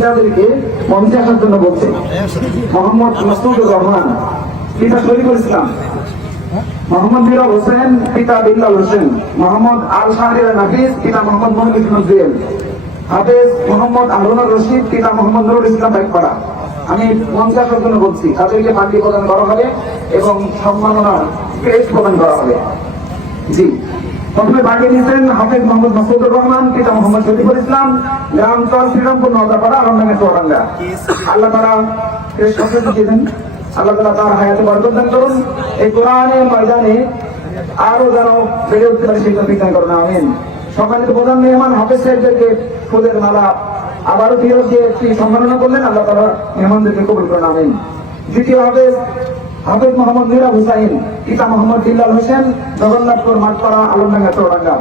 পিতাদেরকে মঞ্চে আসার জন্য বলছে। মোহাম্মদ মাসুদুর রহমান পিতা শরীফুল ইসলাম, মোহাম্মদ মিরা হোসেন পিতা বিল্লাল হোসেন, মোহাম্মদ আল শাহরিয়ার নাফিস পিতা মোহাম্মদ মহিউদ্দিন জুয়েল, হাফেজ মোহাম্মদ আহরুন রশিদ পিতা মোহাম্মদ নুরুল ইসলাম বাইকপাড়া। আমি মঞ্চে আসার জন্য বলছি, তাদেরকে পাখি প্রদান করা হবে এবং সম্মাননার ক্রেস্ট প্রদান করা হবে। জি, প্রথমে বাড়ি নিয়েছেন হাফেজ মোহাম্মদ মাসুদুর রহমান পিতা মোহাম্মদ শরীফুল ইসলাম, গ্রাম চর শ্রীরামপুর নওদাপাড়া আলমডাঙ্গা চুয়াডাঙ্গা। আল্লাহ তাআলা ক্রেস্ট দিয়েছেন, আল্লাহ তাআলা তার হায়াতে বরকত দান করুন। এই কোরআনের ময়দানে আরো যেন বেড়ে উঠতে পারে সেই তৌফিক দান করুন, আমিন। সম্মানিত প্রধান মেহমান হাফেজ সাহেবদেরকে ফুলের মালা আবারও ফিরত দিয়ে একটি সম্মাননা করলেন, আল্লাহ তাআলা মেহমানদেরকে কবুল করুন, আমিন। দ্বিতীয় হাফেজ মোহাম্মদ মিরা হুসাইন পিতা মোহাম্মদ বিল্লাল হোসেন, জগন্নাথপুর মাঠপাড়া আলমডাঙ্গা চৌডাঙ্গা।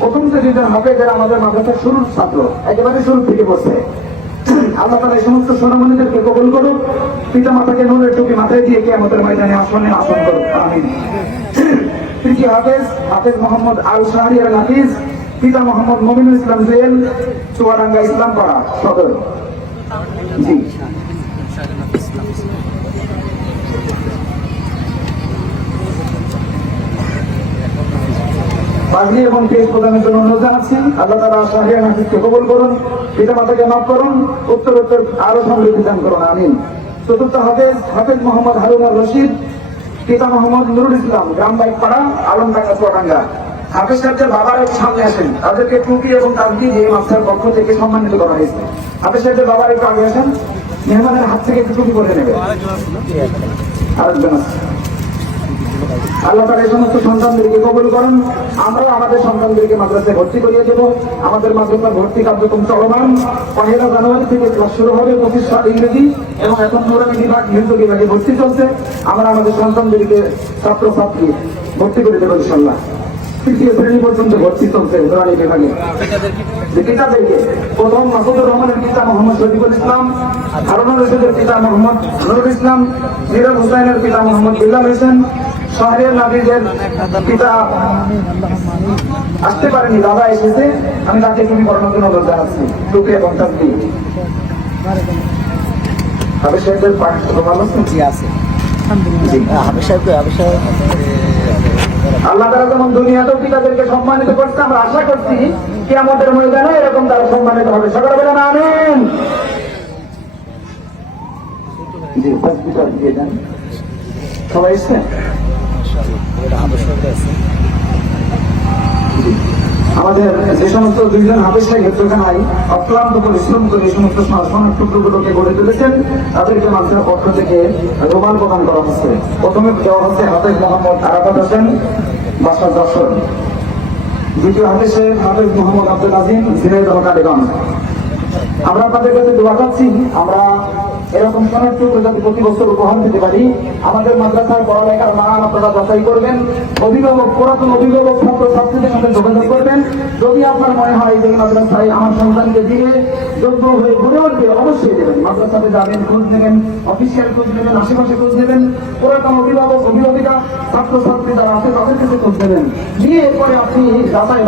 প্রথম যে দুজন হাফেজের আমাদের মাদ্রাসার শুরুর ছাত্র, একেবারে শুরু থেকে পড়ছে। আল্লাহ তাআলা এই সমস্ত সোনামণিদেরকে কবুল করুন, পিতা মাতাকে নূরের টুপি মাথায় দিয়ে কিয়ামতের ময়দানে আসনে আসন করুন, আমিন। তৃতীয় হাফেজ মোহাম্মদ আল শাহরিয়ার নাফিস পিতা মোহাম্মদ মমিনুল ইসলাম জুয়েল, চুয়াডাঙ্গা ইসলামপাড়া সদর। জি, বাগনি এবং পেশ প্রদানের জন্য অনুরোধ জানাচ্ছি। আল্লাহ তাআলা শাহরিয়ার নাফিসকে কবুল করুন, পিতা মাতাকে মাফ করুন, উত্তর আরো সমৃদ্ধি দান করুন, আমিন। চতুর্থ হাফেজ মোহাম্মদ হারুন রশিদ পিতা মোহাম্মদ নুরুল ইসলাম, গ্রাম বাইকপাড়া আলমডাঙ্গা চুয়াডাঙ্গা। হাফেজ সাহেবদের বাবারা একটু সামনে আসেন, তাদেরকে টুপি এবং তাজবি দিয়ে মাদ্রাসার পক্ষ থেকে সম্মানিত করা হয়েছে। হাফেজ সাহেবদের বাবারা একটু আগে আসেন, মেহমানের হাত থেকে একটু টুপি করে নেবে। আরেকজন আছে। আল্লাহ তাআলা এই সমস্ত সন্তানদেরকে কবুল করুন। আমরাও আমাদের সন্তানদেরকে মাদ্রাসায় ভর্তি করিয়ে দেব। আমাদের মাদ্রাসার ভর্তি কার্যক্রম চলমান। 1 জানুয়ারি থেকে ক্লাস শুরু হবে, 25 সাল ইংরেজি এবং এখন নুরানি বিভাগ হিন্দু বিভাগে ভর্তি চলছে। আমরা আমাদের সন্তানদেরকে ছাত্রছাত্রী ভর্তি করে দেবো ইনশাআল্লাহ। 3য় শ্রেণী পর্যন্ত ভর্তি চলছে নুরানি বিভাগে। পিতাদেরকে প্রথম মাসুদুর রহমানের পিতা মোহাম্মদ শরীফুল ইসলাম, হারুন রশিদের পিতা মোহাম্মদ নুরুল ইসলাম, মিরা হুসাইনের পিতা মোহাম্মদ বিল্লাল হোসেন, শাহরিয়ার নাফিসের পিতা আসতে পারেনি, দাদা এসেছে, আমি তাকে তুমি পড়ানোর জন্য অনুরোধ জানাচ্ছি। টুপি এবং তাজবি। হাফেজ সাহেবদের পাঠ ভালো আছে। আল্লাহ তাআলা যেমন দুনিয়াতেও পিতাদেরকে সম্মানিত করছে, আমরা আশা করছি কিয়ামতের ময়দানে এরকম তারা সম্মানিত হবে। সকলে বলেন আমিন। জি, হসপিটাল দিয়ে যান সবাই এসছে। আমাদের যে সমস্ত দুইজন হাফেজ সাহেব হেফজখানায় অক্লান্ত পরিশ্রম করে এই সমস্ত সোনার টুকরোগুলোকে গড়ে তুলেছেন, তাদেরকে মাদ্রাসার পক্ষ থেকে রুমাল প্রদান করা হচ্ছে। প্রথমে দেওয়া হচ্ছে হাফেজ মোহাম্মদ আরাফাত হোসেন, বাসা যশোর। দ্বিতীয় হাফেজ সাহেব হাফেজ মোহাম্মদ আব্দুল আজিম, ঝিনাইদহ কালীগঞ্জ। আমরা আপনাদের কাছে দোয়া চাচ্ছি, আমরা এরকম সোনার টুকরো যাতে প্রতি বছর উপহার দিতে পারি। আমাদের মাদ্রাসায় পড়ালেখার মান আপনারা যাচাই করবেন। অভিভাবক, পুরাতন অভিভাবক ছাত্র ছাত্রীদের সাথে যোগাযোগ করবেন। যদি আপনার মনে হয় যে মাদ্রাসায় আমার সন্তানকে দিয়ে যোগ্য হয়ে ঘুরে উঠবে, অবশ্যই দেবেন। মাদ্রাসাতে যাবেন, খোঁজ নেবেন, অফিসিয়াল খোঁজ নেবেন, আশেপাশে খোঁজ নেবেন। পুরাতন অভিভাবক অভিভাবিকা ছাত্র ছাত্রী যারা আছে তাদের কাছে খোঁজ নেবেন, নিয়ে এরপরে আপনি যাচাই